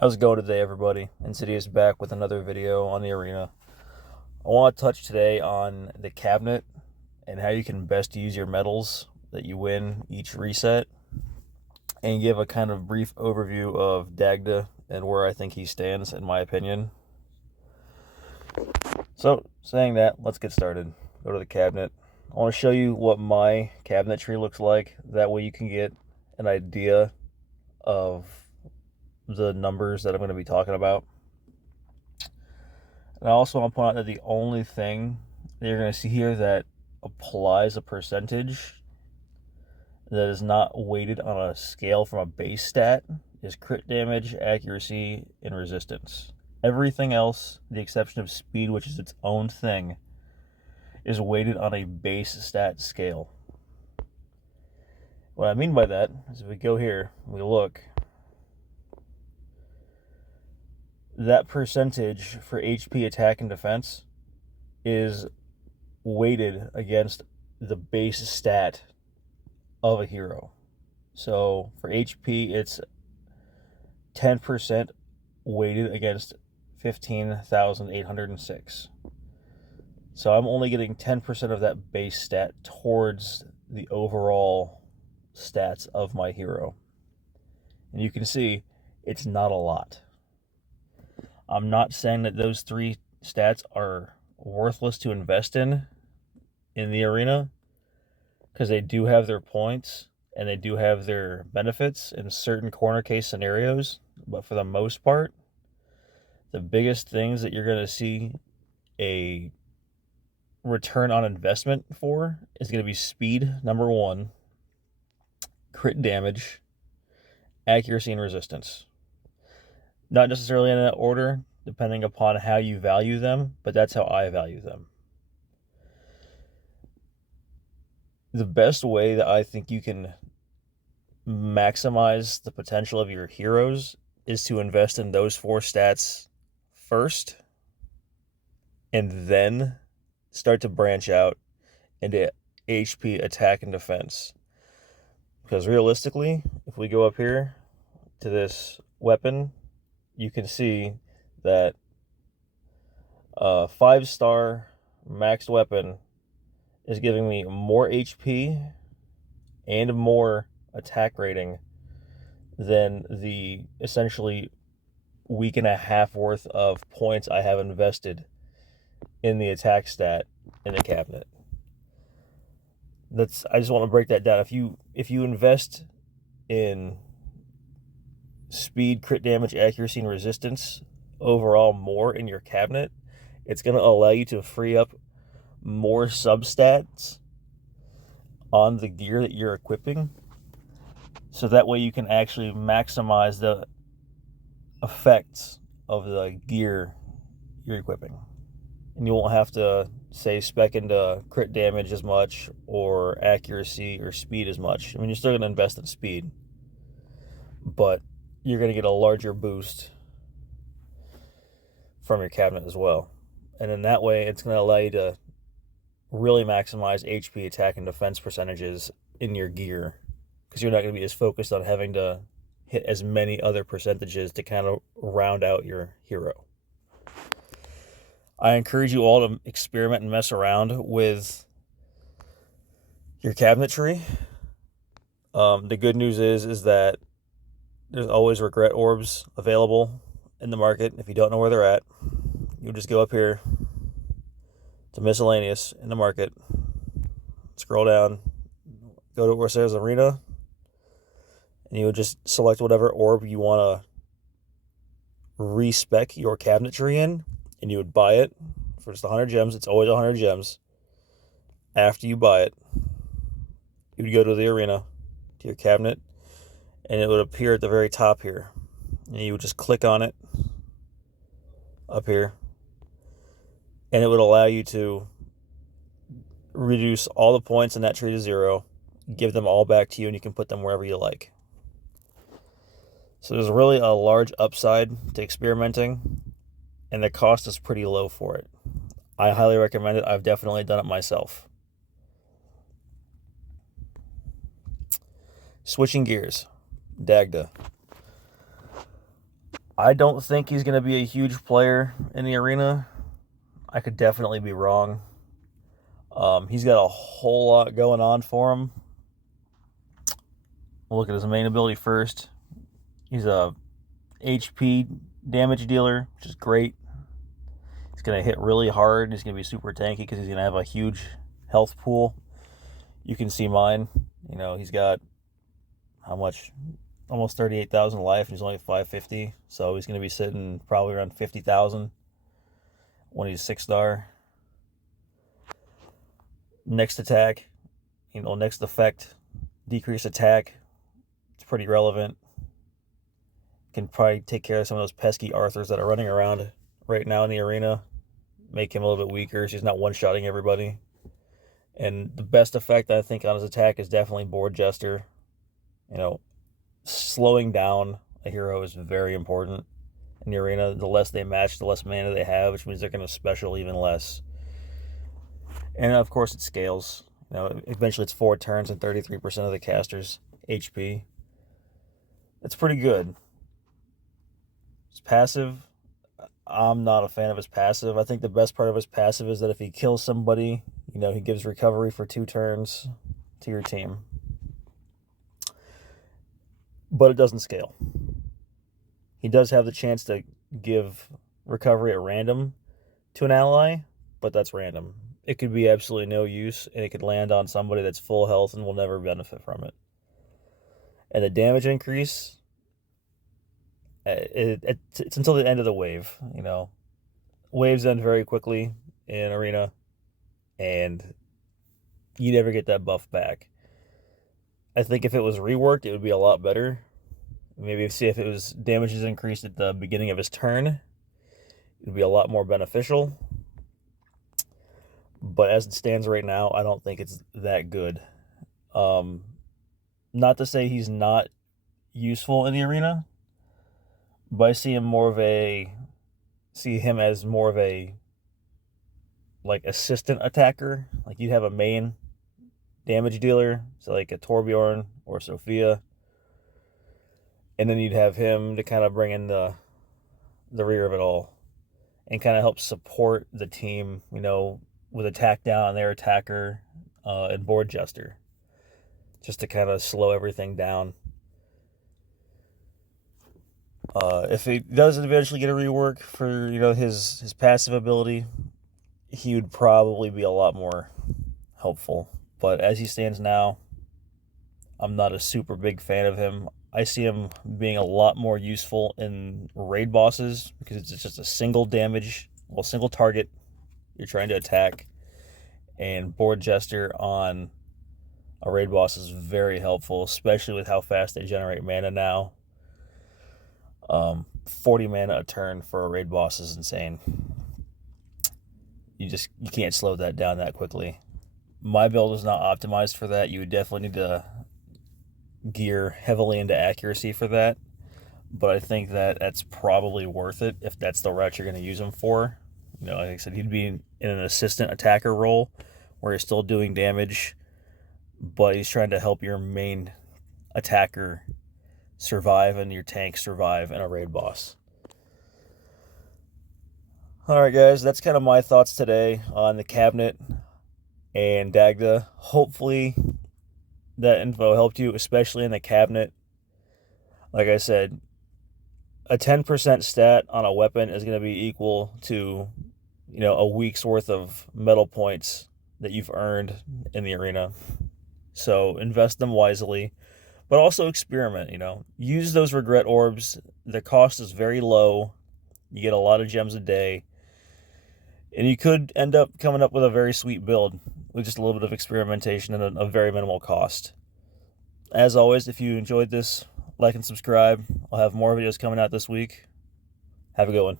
How's it going today, everybody? Insidious back with another video on the arena. I want to touch today on the cabinet and how you can best use your medals that you win each reset, and give a kind of brief overview of Dagda and where I think he stands, in my opinion. So, saying that, let's get started. Go to the cabinet. I want to show you what my cabinet tree looks like. That way you can get an idea of the numbers that I'm going to be talking about. And I also want to point out that the only thing that you're going to see here that applies a percentage that is not weighted on a scale from a base stat is crit damage, accuracy, and resistance. Everything else, the exception of speed, which is its own thing, is weighted on a base stat scale. What I mean by that is if we go here, we look, that percentage for HP, attack, and defense is weighted against the base stat of a hero. So for HP, it's 10% weighted against 15,806. So I'm only getting 10% of that base stat towards the overall stats of my hero. And you can see it's not a lot. I'm not saying that those three stats are worthless to invest in the arena, because they do have their points and they do have their benefits in certain corner case scenarios. But for the most part, the biggest things that you're going to see a return on investment for is going to be speed, number one, crit damage, accuracy, and resistance. Not necessarily in that order, depending upon how you value them, but that's how I value them. The best way that I think you can maximize the potential of your heroes is to invest in those four stats first, and then start to branch out into HP, attack, and defense. Because realistically, if we go up here to this weapon, you can see that a 5-star maxed weapon is giving me more HP and more attack rating than the essentially week and a half worth of points I have invested in the attack stat in the cabinet. I just want to break that down. If you invest in speed, crit damage, accuracy, and resistance overall more in your cabinet, it's going to allow you to free up more substats on the gear that you're equipping, so that way you can actually maximize the effects of the gear you're equipping, and you won't have to say spec into crit damage as much or accuracy or speed as much. I mean, you're still going to invest in speed, but you're going to get a larger boost from your cabinet as well. And in that way, it's going to allow you to really maximize HP, attack, and defense percentages in your gear, because you're not going to be as focused on having to hit as many other percentages to kind of round out your hero. I encourage you all to experiment and mess around with your cabinetry. The good news is that there's always regret orbs available in the market. If you don't know where they're at, you just go up here to miscellaneous in the market, scroll down, go to where it says arena, and you would just select whatever orb you want to respec your cabinetry in, and you would buy it for just 100 gems. It's always 100 gems. After you buy it, you would go to the arena, to your cabinet, and it would appear at the very top here. And you would just click on it up here, and it would allow you to reduce all the points in that tree to 0, give them all back to you, and you can put them wherever you like. So there's really a large upside to experimenting, and the cost is pretty low for it. I highly recommend it. I've definitely done it myself. Switching gears, Dagda. I don't think he's going to be a huge player in the arena. I could definitely be wrong. He's got a whole lot going on for him. We'll look at his main ability first. He's a HP damage dealer, which is great. He's going to hit really hard. He's going to be super tanky because he's going to have a huge health pool. You can see mine. You know, he's got how much? Almost 38,000 life, and he's only 550. So he's going to be sitting probably around 50,000 when he's 6-star. Next attack, next effect, decrease attack. It's pretty relevant. Can probably take care of some of those pesky Arthurs that are running around right now in the arena. Make him a little bit weaker so he's not one-shotting everybody. And the best effect, I think, on his attack is definitely Board Jester. Slowing down a hero is very important in the arena. The less they match, the less mana they have, which means they're going to special even less. And of course, it scales. Eventually it's 4 turns and 33% of the caster's HP. It's pretty good. His passive, I'm not a fan of his passive. I think the best part of his passive is that if he kills somebody, he gives recovery for 2 turns to your team. But it doesn't scale. He does have the chance to give recovery at random to an ally, but that's random. It could be absolutely no use, and it could land on somebody that's full health and will never benefit from it. And the damage increase, it's until the end of the wave. Waves end very quickly in arena, and you never get that buff back. I think if it was reworked, it would be a lot better. Maybe see if it was damage is increased at the beginning of his turn, it would be a lot more beneficial. But as it stands right now, I don't think it's that good. Not to say he's not useful in the arena, but I see him as more of a like assistant attacker. Like you'd have a main damage dealer, so like a Torbjorn or Sophia, and then you'd have him to kind of bring in the rear of it all and kind of help support the team, with attack down on their attacker and Board Jester, just to kind of slow everything down. If he does eventually get a rework for his passive ability, he would probably be a lot more helpful. But as he stands now, I'm not a super big fan of him. I see him being a lot more useful in raid bosses because it's just a single target you're trying to attack. And Board Jester on a raid boss is very helpful, especially with how fast they generate mana now. 40 mana a turn for a raid boss is insane. You can't slow that down that quickly. My build is not optimized for that. You would definitely need to gear heavily into accuracy for that. But I think that that's probably worth it if that's the route you're going to use him for. Like I said, he'd be in an assistant attacker role where he's still doing damage, but he's trying to help your main attacker survive and your tank survive in a raid boss. Alright guys, that's kind of my thoughts today on the cabinet and Dagda. Hopefully that info helped you, especially in the cabinet. Like I said, a 10% stat on a weapon is going to be equal to, a week's worth of medal points that you've earned in the arena. So invest them wisely, but also experiment, Use those regret orbs. The cost is very low. You get a lot of gems a day. And you could end up coming up with a very sweet build with just a little bit of experimentation and a very minimal cost. As always, if you enjoyed this, like and subscribe. I'll have more videos coming out this week. Have a good one.